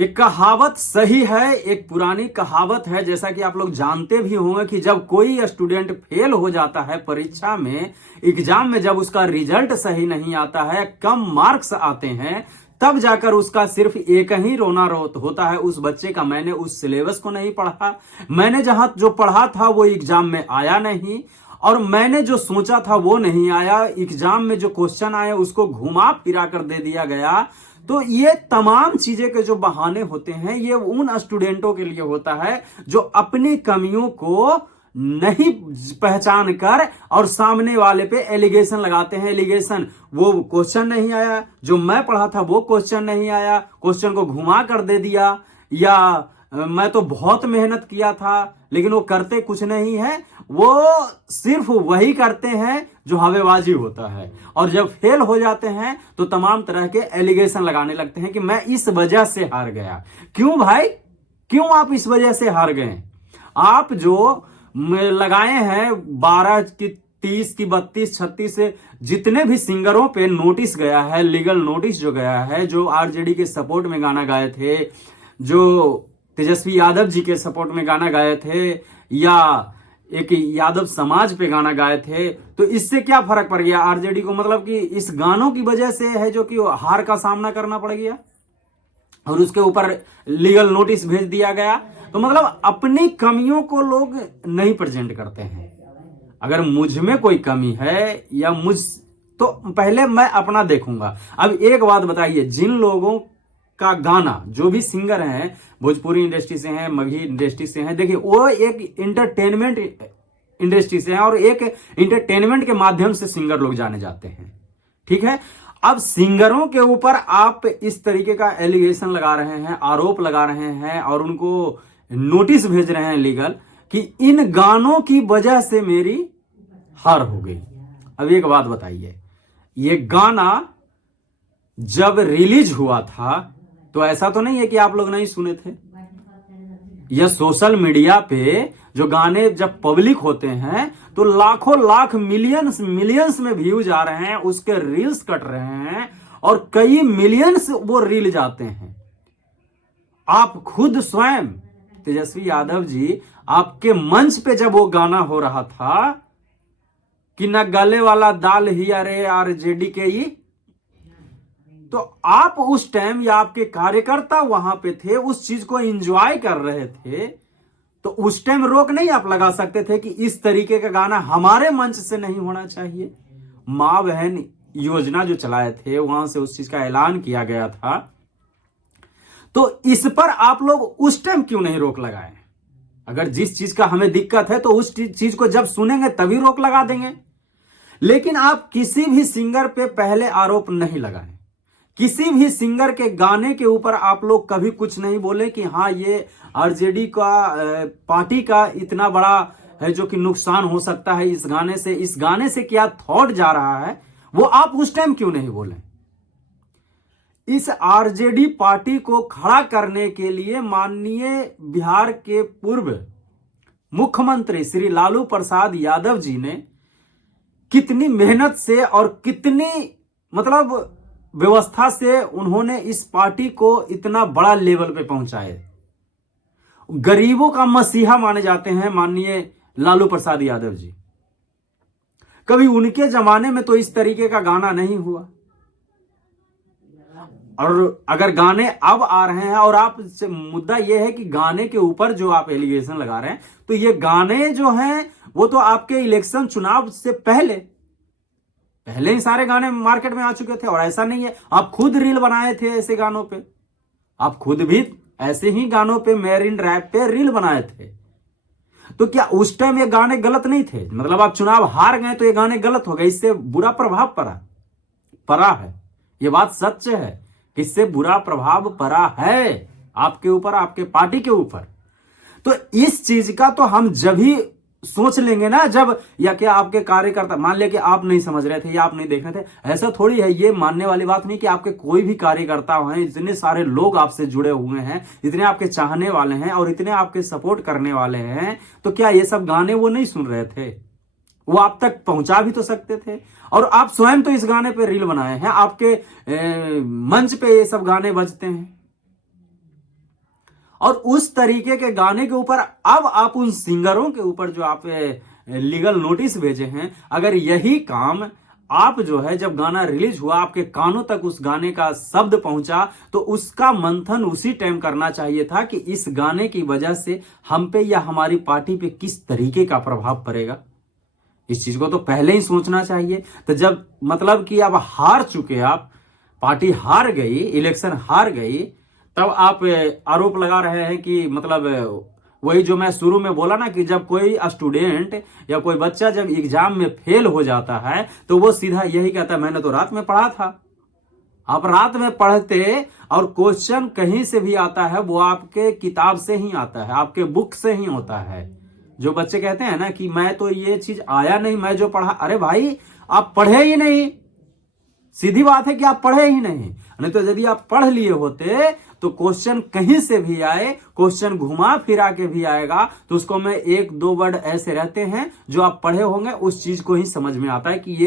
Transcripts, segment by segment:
एक कहावत सही है, एक पुरानी कहावत है, जैसा कि आप लोग जानते भी होंगे कि जब कोई स्टूडेंट फेल हो जाता है परीक्षा में, एग्जाम में, जब उसका रिजल्ट सही नहीं आता है, कम मार्क्स आते हैं, तब जाकर उसका सिर्फ एक ही रोना होता है उस बच्चे का, मैंने उस सिलेबस को नहीं पढ़ा, मैंने जहां जो पढ़ा था वो एग्जाम में आया नहीं, और मैंने जो सोचा था वो नहीं आया, एग्जाम में जो क्वेश्चन आए उसको घुमा फिरा कर दे दिया गया। तो ये तमाम चीजें के जो बहाने होते हैं, ये उन स्टूडेंटों के लिए होता है जो अपनी कमियों को नहीं पहचान कर और सामने वाले पे एलिगेशन लगाते हैं। एलिगेशन, वो क्वेश्चन नहीं आया, जो मैं पढ़ा था वो क्वेश्चन नहीं आया, क्वेश्चन को घुमा कर दे दिया, या मैं तो बहुत मेहनत किया था, लेकिन वो करते कुछ नहीं है, वो सिर्फ वही करते हैं जो हवेबाजी होता है। और जब फेल हो जाते हैं तो तमाम तरह के एलिगेशन लगाने लगते हैं कि मैं इस वजह से हार गया। क्यों भाई, क्यों आप इस वजह से हार गए? आप जो लगाए हैं 12 की 30 की 32 36 से जितने भी सिंगरों पे नोटिस गया है, लीगल नोटिस जो गया है, जो आरजेडी के सपोर्ट में गाना गाए थे, जो तेजस्वी यादव जी के सपोर्ट में गाना गाए थे, या एक यादव समाज पे गाना गाए थे, तो इससे क्या फर्क पड़ गया आरजेडी को? मतलब कि इस गानों की वजह से है जो कि हार का सामना करना पड़ गया और उसके ऊपर लीगल नोटिस भेज दिया गया। तो मतलब अपनी कमियों को लोग नहीं प्रेजेंट करते हैं। अगर मुझ में कोई कमी है या तो पहले मैं अपना देखूंगा। अब एक बात बताइए, जिन लोगों का गाना, जो भी सिंगर हैं, भोजपुरी इंडस्ट्री से हैं, मगही इंडस्ट्री से हैं, देखिए वो एक इंटरटेनमेंट इंडस्ट्री से हैं और एक इंटरटेनमेंट के माध्यम से सिंगर लोग जाने जाते हैं, ठीक है। अब सिंगरों के ऊपर आप इस तरीके का एलिगेशन लगा रहे हैं, आरोप लगा रहे हैं और उनको नोटिस भेज रहे हैं लीगल कि इन गानों की वजह से मेरी हार हो गई। अब एक बात बताइए, ये गाना जब रिलीज हुआ था तो ऐसा तो नहीं है कि आप लोग नहीं सुने थे। यह सोशल मीडिया पे जो गाने जब पब्लिक होते हैं तो लाखों लाख मिलियंस में व्यूज आ रहे हैं, उसके रील्स कट रहे हैं और कई मिलियंस वो रील जाते हैं। आप खुद स्वयं तेजस्वी यादव जी, आपके मंच पे जब वो गाना हो रहा था कि न गले वाला दाल ही अरे आरजेडी के ही, तो आप उस टाइम या आपके कार्यकर्ता वहां पे थे, उस चीज को एंजॉय कर रहे थे, तो उस टाइम रोक नहीं आप लगा सकते थे कि इस तरीके का गाना हमारे मंच से नहीं होना चाहिए? मां बहन योजना जो चलाए थे वहां से उस चीज का ऐलान किया गया था, तो इस पर आप लोग उस टाइम क्यों नहीं रोक लगाए? अगर जिस चीज का हमें दिक्कत है तो उस चीज को जब सुनेंगे तभी रोक लगा देंगे। लेकिन आप किसी भी सिंगर पे पहले आरोप नहीं लगाएं, किसी भी सिंगर के गाने के ऊपर आप लोग कभी कुछ नहीं बोले कि हाँ ये आरजेडी का पार्टी का इतना बड़ा है जो कि नुकसान हो सकता है इस गाने से क्या थॉट जा रहा है, वो आप उस टाइम क्यों नहीं बोले? इस आरजेडी पार्टी को खड़ा करने के लिए माननीय बिहार के पूर्व मुख्यमंत्री श्री लालू प्रसाद यादव जी ने कितनी मेहनत से और कितनी मतलब व्यवस्था से उन्होंने इस पार्टी को इतना बड़ा लेवल पे पहुंचाए। गरीबों का मसीहा माने जाते हैं माननीय लालू प्रसाद यादव जी। कभी उनके जमाने में तो इस तरीके का गाना नहीं हुआ। और अगर गाने अब आ रहे हैं और आप मुद्दा यह है कि गाने के ऊपर जो आप एलिगेशन लगा रहे हैं, तो ये गाने जो हैं वो तो आपके इलेक्शन चुनाव से पहले ही सारे गाने मार्केट में आ चुके थे। और ऐसा नहीं है, आप खुद रील बनाए थे ऐसे गानों पे, आप खुद भी ऐसे ही गानों पे, मेरिन रैप पे रील बनाए थे। तो क्या उस टाइम ये गाने गलत नहीं थे? मतलब आप चुनाव हार गए तो ये गाने गलत हो गए, इससे बुरा प्रभाव पड़ा है। ये बात सच है, इससे बुरा प्रभाव पड़ा है आपके ऊपर, आपके पार्टी के ऊपर। तो इस चीज का तो हम जब ही सोच लेंगे ना, जब या क्या आपके कार्यकर्ता, मान लिया कि आप नहीं समझ रहे थे या आप नहीं देख रहे थे, ऐसा थोड़ी है। ये मानने वाली बात नहीं कि आपके कोई भी कार्यकर्ता हैं, इतने सारे लोग आपसे जुड़े हुए हैं, इतने आपके चाहने वाले हैं और इतने आपके सपोर्ट करने वाले हैं, तो क्या ये सब गाने वो नहीं सुन रहे थे? वो आप तक पहुंचा भी तो सकते थे। और आप स्वयं तो इस गाने पे रील बनाए हैं, आपके मंच पे ये सब गाने बजते हैं। और उस तरीके के गाने के ऊपर अब आप उन सिंगरों के ऊपर जो आप लीगल नोटिस भेजे हैं, अगर यही काम आप जो है जब गाना रिलीज हुआ आपके कानों तक उस गाने का शब्द पहुंचा तो उसका मंथन उसी टाइम करना चाहिए था कि इस गाने की वजह से हम पे या हमारी पार्टी पे किस तरीके का प्रभाव पड़ेगा। इस चीज को तो पहले ही सोचना चाहिए। तो जब मतलब कि अब हार चुके, आप पार्टी हार गई, इलेक्शन हार गई, तब आप आरोप लगा रहे हैं कि मतलब वही जो मैं शुरू में बोला ना कि जब कोई स्टूडेंट या कोई बच्चा जब एग्जाम में फेल हो जाता है तो वो सीधा यही कहता है मैंने तो रात में पढ़ा था। आप रात में पढ़ते और क्वेश्चन कहीं से भी आता है वो आपके किताब से ही आता है, आपके बुक से ही होता है। जो बच्चे कहते हैं ना कि मैं तो ये चीज आया नहीं, मैं जो पढ़ा, अरे भाई आप पढ़े ही नहीं, सीधी बात है कि आप पढ़े ही नहीं तो यदि आप पढ़ लिए होते तो क्वेश्चन कहीं से भी आए, क्वेश्चन घुमा फिरा के भी आएगा तो उसको में एक दो वर्ड ऐसे रहते हैं जो आप पढ़े होंगे, उस चीज को ही समझ में आता है कि ये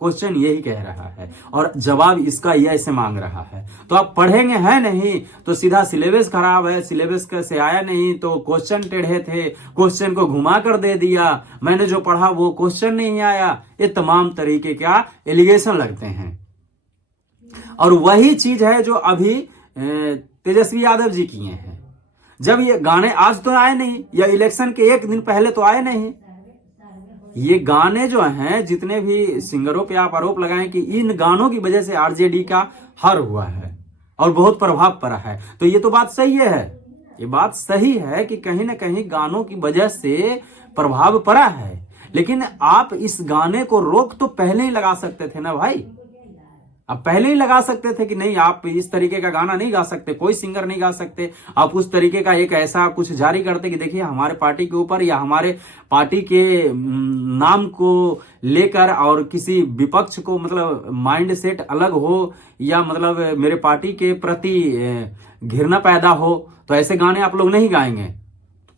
क्वेश्चन यही कह रहा है और जवाब इसका ये ऐसे मांग रहा है। तो आप पढ़ेंगे है नहीं तो सीधा सिलेबस खराब है, सिलेबस से आया नहीं तो क्वेश्चन टेढ़े थे, क्वेश्चन को घुमा कर दे दिया, मैंने जो पढ़ा वो क्वेश्चन नहीं आया, ये तमाम तरीके का एलिगेशन लगते हैं। और वही चीज है जो अभी तेजस्वी यादव जी किए हैं। जब ये गाने आज तो आए नहीं, या इलेक्शन के एक दिन पहले तो आए नहीं, ये गाने जो हैं जितने भी सिंगरों पे आप आरोप लगाएं कि इन गानों की वजह से आरजेडी का हार हुआ है और बहुत प्रभाव पड़ा है, तो ये तो बात सही है, ये बात सही है कि कहीं ना कहीं गानों की वजह से प्रभाव पड़ा है। लेकिन आप इस गाने को रोक तो पहले ही लगा सकते थे ना भाई, आप पहले ही लगा सकते थे कि नहीं आप इस तरीके का गाना नहीं गा सकते, कोई सिंगर नहीं गा सकते। आप उस तरीके का एक ऐसा कुछ जारी करते कि देखिए हमारे पार्टी के ऊपर या हमारे पार्टी के नाम को लेकर और किसी विपक्ष को मतलब माइंड सेट अलग हो या मतलब मेरे पार्टी के प्रति घृणा पैदा हो, तो ऐसे गाने आप लोग नहीं गाएंगे,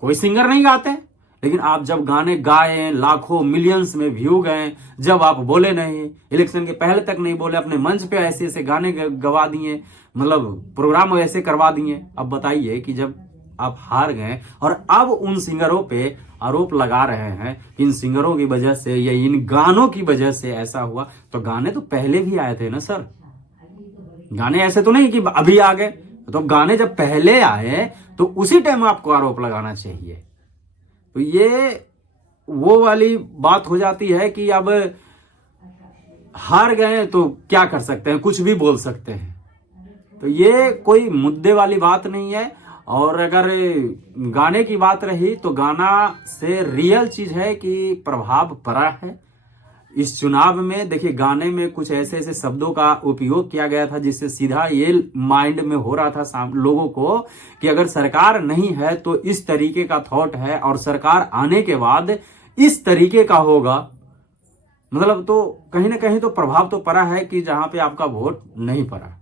कोई सिंगर नहीं गाते। लेकिन आप जब गाने गाए, लाखों मिलियंस में व्यू गए, जब आप बोले नहीं, इलेक्शन के पहले तक नहीं बोले, अपने मंच पे ऐसे ऐसे गाने गवा दिए, मतलब प्रोग्राम ऐसे करवा दिए, अब बताइए कि जब आप हार गए और अब उन सिंगरों पे आरोप लगा रहे हैं कि इन सिंगरों की वजह से या इन गानों की वजह से ऐसा हुआ, तो गाने तो पहले भी आए थे ना सर, गाने ऐसे तो नहीं कि अभी आ गए। तो गाने जब पहले आए तो उसी टाइम आपको आरोप लगाना चाहिए। तो ये वो वाली बात हो जाती है कि अब हार गए तो क्या कर सकते हैं, कुछ भी बोल सकते हैं, तो ये कोई मुद्दे वाली बात नहीं है। और अगर गाने की बात रही तो गाना से रियल चीज है कि प्रभाव पड़ा है इस चुनाव में। देखिए गाने में कुछ ऐसे ऐसे शब्दों का उपयोग किया गया था जिससे सीधा ये माइंड में हो रहा था लोगों को कि अगर सरकार नहीं है तो इस तरीके का थॉट है और सरकार आने के बाद इस तरीके का होगा, मतलब तो कहीं ना कहीं तो प्रभाव तो पड़ा है कि जहां पे आपका वोट नहीं पड़ा।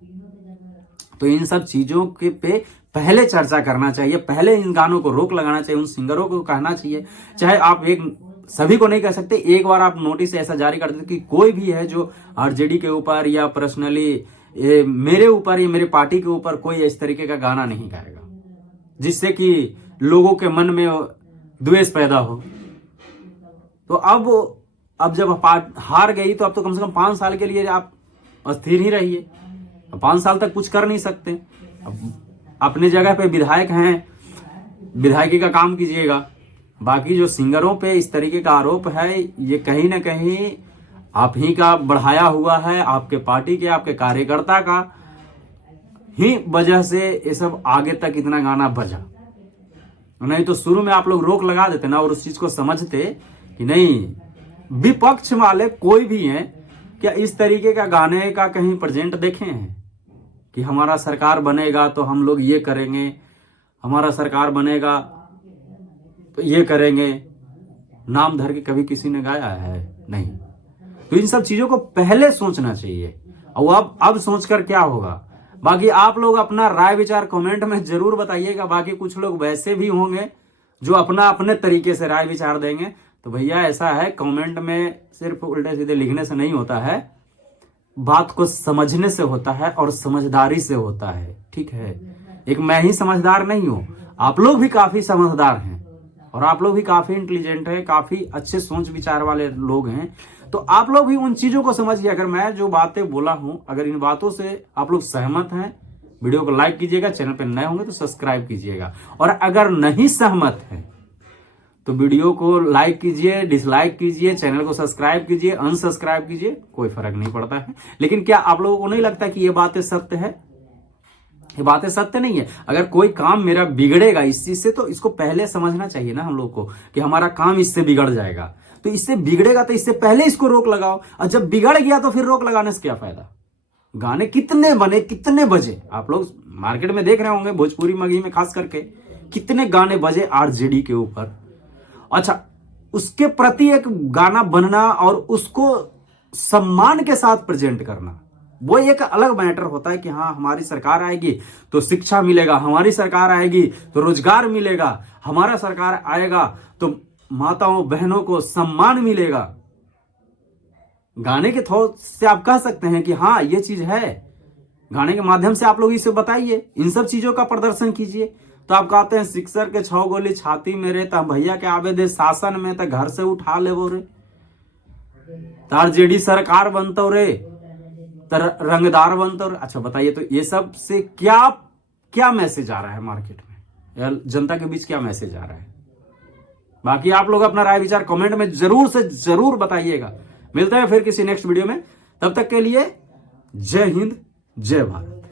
तो इन सब चीजों के पे पहले चर्चा करना चाहिए, पहले इन गानों को रोक लगाना चाहिए, उन सिंगरों को कहना चाहिए, चाहे आप एक सभी को नहीं कह सकते, एक बार आप नोटिस ऐसा जारी कर देते कि कोई भी है जो आरजेडी के ऊपर या पर्सनली मेरे ऊपर या मेरे पार्टी के ऊपर कोई इस तरीके का गाना नहीं गाएगा जिससे कि लोगों के मन में द्वेष पैदा हो। तो अब जब हार गई तो अब तो कम से कम 5 साल के लिए आप अस्थिर ही रहिए, 5 साल तक कुछ कर नहीं सकते। अब अपने जगह पे विधायक हैं, विधायकी का काम कीजिएगा। बाकी जो सिंगरों पे इस तरीके का आरोप है ये कहीं ना कहीं आप ही का बढ़ाया हुआ है, आपके पार्टी के, आपके कार्यकर्ता का ही वजह से ये सब आगे तक इतना गाना बजा। नहीं तो शुरू में आप लोग रोक लगा देते ना और उस चीज को समझते कि नहीं विपक्ष वाले कोई भी हैं क्या इस तरीके का गाने का कहीं प्रेजेंट देखे हैं कि हमारा सरकार बनेगा तो हम लोग ये करेंगे, हमारा सरकार बनेगा तो ये करेंगे, नाम धर के कभी किसी ने गाया है? नहीं। तो इन सब चीजों को पहले सोचना चाहिए और अब सोचकर क्या होगा। बाकी आप लोग अपना राय विचार कमेंट में जरूर बताइएगा। बाकी कुछ लोग वैसे भी होंगे जो अपने तरीके से राय विचार देंगे। तो भैया ऐसा है, कमेंट में सिर्फ उल्टे सीधे लिखने से नहीं होता है, बात को समझने से होता है और समझदारी से होता है। ठीक है, एक मैं ही समझदार नहीं हूं, आप लोग भी काफी समझदार हैं और आप लोग भी काफी इंटेलिजेंट हैं, काफी अच्छे सोच विचार वाले लोग हैं, तो आप लोग भी उन चीजों को समझिए। अगर मैं जो बातें बोला हूं, अगर इन बातों से आप लोग सहमत हैं, वीडियो को लाइक कीजिएगा, चैनल पर नए होंगे तो सब्सक्राइब कीजिएगा, और अगर नहीं सहमत है तो वीडियो को लाइक कीजिए, डिसलाइक कीजिए, चैनल को सब्सक्राइब कीजिए, अनसब्सक्राइब कीजिए, कोई फर्क नहीं पड़ता है। लेकिन क्या आप लोगों को नहीं लगता कि ये बातें सत्य है? ये बातें सत्य नहीं है। अगर कोई काम मेरा बिगड़ेगा इस चीज से, तो इसको पहले समझना चाहिए ना हम लोग को कि हमारा काम इससे बिगड़ जाएगा, तो इससे बिगड़ेगा तो इससे पहले इसको रोक लगाओ, और जब बिगड़ गया तो फिर रोक लगाने से क्या फायदा। गाने कितने बने, कितने बजे, आप लोग मार्केट में देख रहे होंगे, भोजपुरी मगही में खास करके कितने गाने बजे आरजेडी के ऊपर। अच्छा, उसके प्रति एक गाना बनना और उसको सम्मान के साथ प्रेजेंट करना, वो एक अलग मैटर होता है कि हाँ हमारी सरकार आएगी तो शिक्षा मिलेगा, हमारी सरकार आएगी तो रोजगार मिलेगा, हमारा सरकार आएगा तो माताओं बहनों को सम्मान मिलेगा। गाने के थ्रू से आप कह सकते हैं कि हाँ ये चीज है, गाने के माध्यम से आप लोग इसे बताइए, इन सब चीजों का प्रदर्शन कीजिए। तो आप कहते हैं सिक्सर के 6 गोली छाती में रे, तब भैया के आवे दे शासन में, तो घर से उठा ले वो रे, तार जेडी सरकार बनतो रे, तर रंगदार बनतो रे। अच्छा बताइए, तो ये सब से क्या क्या मैसेज आ रहा है मार्केट में, या जनता के बीच क्या मैसेज आ रहा है? बाकी आप लोग अपना राय विचार कमेंट में जरूर से जरूर बताइएगा। मिलते हैं फिर किसी नेक्स्ट वीडियो में, तब तक के लिए जय हिंद, जय भारत।